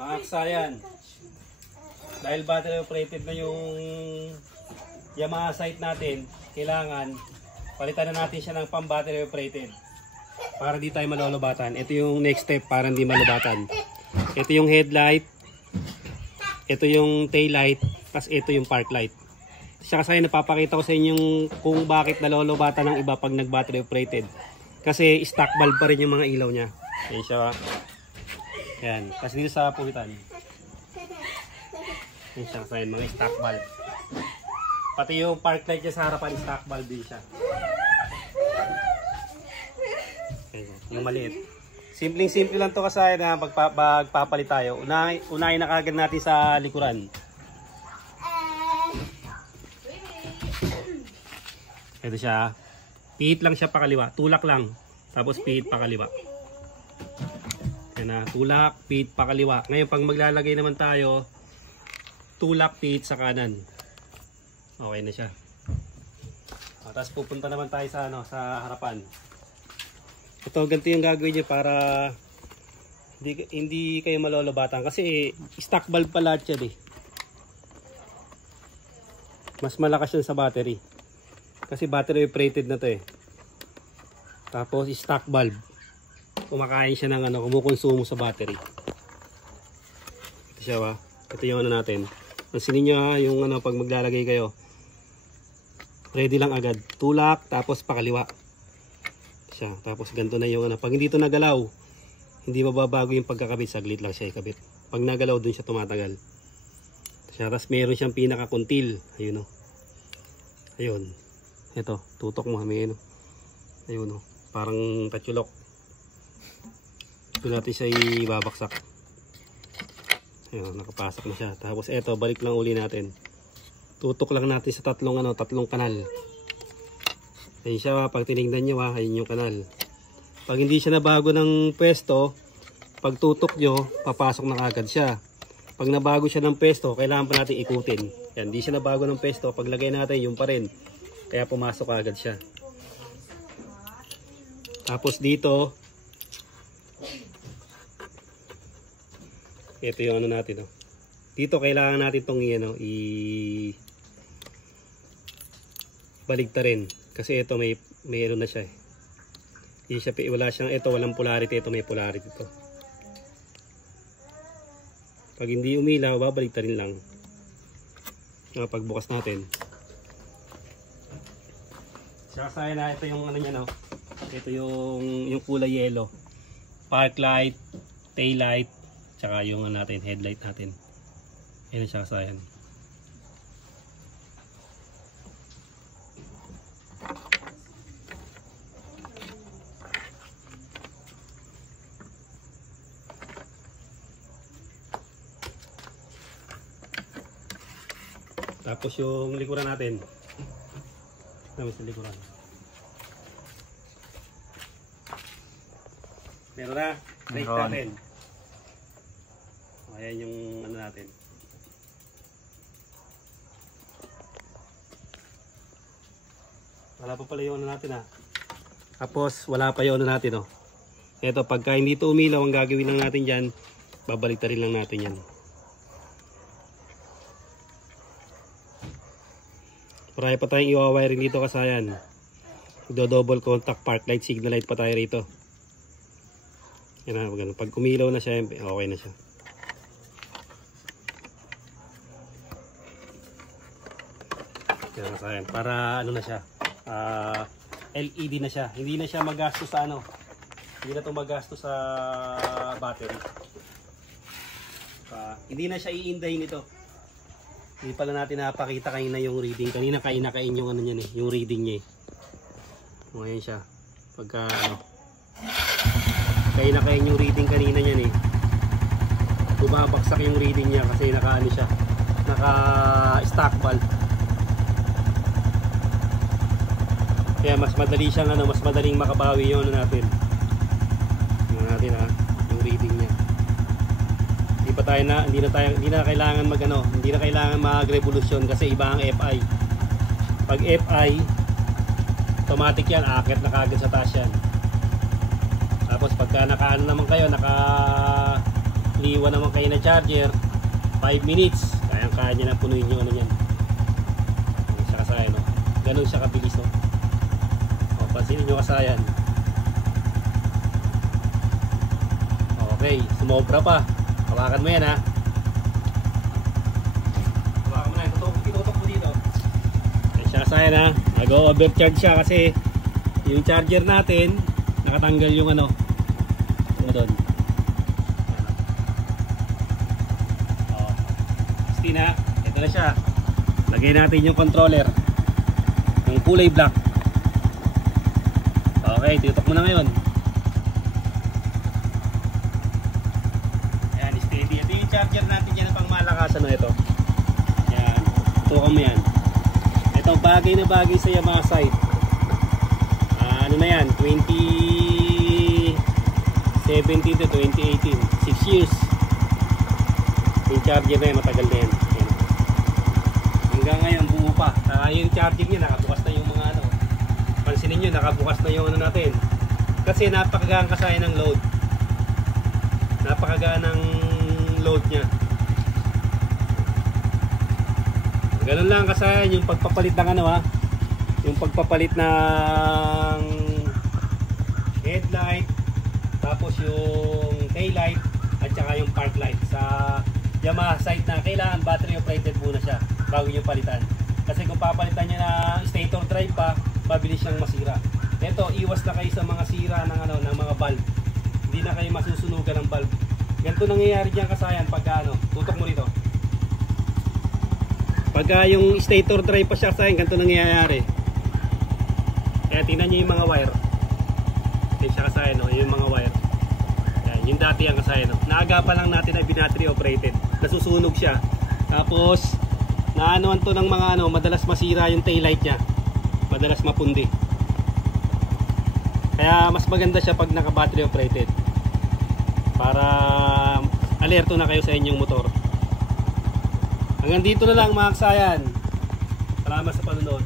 Mga aksayan, dahil battery operated na yung Yamaha sight natin, kailangan palitan na natin siya ng pang battery operated para di tayo malulubatan. Ito yung next step para hindi malubatan. Ito yung headlight, ito yung tail light, tapos ito yung park light. Siya kasi napapakita ko sa inyo kung bakit nalulubatan ng iba pag nag battery operated. Kasi stock bulb pa rin yung mga ilaw niya. Ayan siya. Ayan. Tapos dito sa puwitan. Ayan siya kasi mga stock bulb. Pati yung park light niya sa harapan, stock bulb din siya. Ayan, yung maliit. Simpleng-simple lang to kasi na magpapalit tayo. Unahin na kagad natin sa likuran. Ito siya. Pihit lang siya pakaliwa. Tulak lang. Tapos pihit pakaliwa. Yan na. Tulak, pihit pakaliwa. Ngayon pag maglalagay naman tayo, tulak, pihit sa kanan. Okay na siya. Tapos pupunta naman tayo sa, sa harapan. Ito, ganito yung gagawin niyo para hindi kayo malolobatan. Kasi stock bulb pa lahat yan eh. Mas malakas yan sa battery. Kasi battery operated na to eh. Tapos stock bulb. Kumakain siya ng kumukonsumo sa battery. Ito siya ba? Ito yung natin. Pansinin nyo yung pag maglalagay kayo. Ready lang agad. Tulak, tapos pakaliwa. Siya. Tapos ganito na yung pag hindi ito nagalaw, hindi mababago yung pagkakabit. Saglit lang siya ikabit. Pag nagalaw, dun siya tumatagal. Siya. Tapos meron siyang pinaka-kuntil. Ayun o. Ayun. Ito. Tutok mo. May ayun o. Parang patulok. Ito natin siya ibabaksak. Ayun. Nakapasok na siya. Tapos ito. Balik lang uli natin. Tutok lang natin sa tatlong kanal. Ayun siya, pag tinignan nyo ayun yung kanal. Pag hindi siya nabago ng pwesto, pag tutok nyo, papasok na agad siya. Pag nabago siya ng pwesto, kailangan pa natin ikutin. Yan, hindi siya nabago ng pwesto, pag lagay natin yung pa rin. Kaya pumasok agad siya. Tapos dito, ito yung natin. Dito kailangan natin itong baligta rin. Kasi ito may na siya eh. Hindi siya, walang polarity. Ito may polarity ito. Pag hindi umilaw, babaligta rin lang. Pagbukas natin. Saka na ito yung niya Ito yung kulay yellow. Park light, tail light, tsaka yung headlight natin. Ayan siya kasayan. Tapos yung likuran natin. Namin sa likuran. Meron na. Brake natin. Ayan yung natin. Wala pa pala yung natin Tapos wala pa yung natin Ito pagka hindi ito umilaw, ang gagawin lang natin dyan, babalik rin lang natin yan. Marami pa tayong i-wiring dito kasayan. Do-double contact park light, signal light pa tayo rito. Yan na, pag kumilaw na siya, okay na siya. Yan kasayan, para na siya, LED na siya. Hindi na siya magastos sa hindi na ito magastos sa battery. Hindi na siya iinday nito. Hindi pala natin napakita kanina yung reading. Kanina kain yung niya yung reading niya Ngayon siya. Pagka kain yung reading kanina niya bumabaksak yung reading niya kasi naka stock bulb. Kaya mas madali siyang mas madaling makabawi yung natin. Yung reading niya. Hindi na kailangan hindi na kailangan mag-revolusyon kasi iba ang FI. Pag FI, automatic yan, aakyat na kagad sa taas yan. Tapos pagka naman kayo, liwa naman kayo na charger, 5 minutes kayang-kaya niya na punuin yung ano niyan. Ganun siya kasayan, no? Ganun siya kabilis, no? O, pansinin nyo kasayan. Okay, sumobra pa. Hawakan mo yan, ha? Hawakan mo na, tinutok mo dito. Ganun siya kasayan, ha? Nag-overcharge siya kasi yung charger natin nakatanggal yung ano doon. Na, ito na siya. Lagay natin yung controller, yung kulay black. Okay, titok mo na ngayon. Ayan, steady. Ito yung charger natin dyan ng pangmalakasan na ito. Ayan, tutukan mo yan. Ito, bagay na bagay sa Yamaha site. Ano na yan, 2017 to 2018, 6 years. Yung charger na yan, matagal na yan. Ayan. Hanggang ngayon buo pa. Yung charger niya nakabukas na yung mga ano. Pansinin nyo, nakabukas na yung ano natin. Kasi napakagaan kasaya ng load. Napakagaan ng load niya. Ganun lang kasaya yung pagpapalit ng ano, ha. Yung pagpapalit ng headlight, tapos yung taillight, at saka yung park light sa Yamaha site na kailangan battery operated muna siya bago nyo palitan. Kasi kung papalitan nyo na stator drive pa, mabilis siyang masira. Ito, iwas na kayo sa mga sira ng, ano, ng mga valve. Hindi na kayo masusunugan ng valve. Ganito nangyayari dyan kasayan pagka ano, tutok mo rito. Pagka yung stator drive pa siya kasayan, ganito nangyayari. Kaya tingnan nyo yung mga wire. Yan siya kasayan, no? Yung mga wire. Yung dati ang kasaya, no? Naagapan lang natin na binattery operated, nasusunog siya, tapos naanoan to ng mga ano, madalas masira yung taillight nya, madalas mapundi. Kaya mas maganda siya pag naka battery operated para alerto na kayo sa inyong motor. Hanggang dito na lang mga kasayan, salamat sa panonood.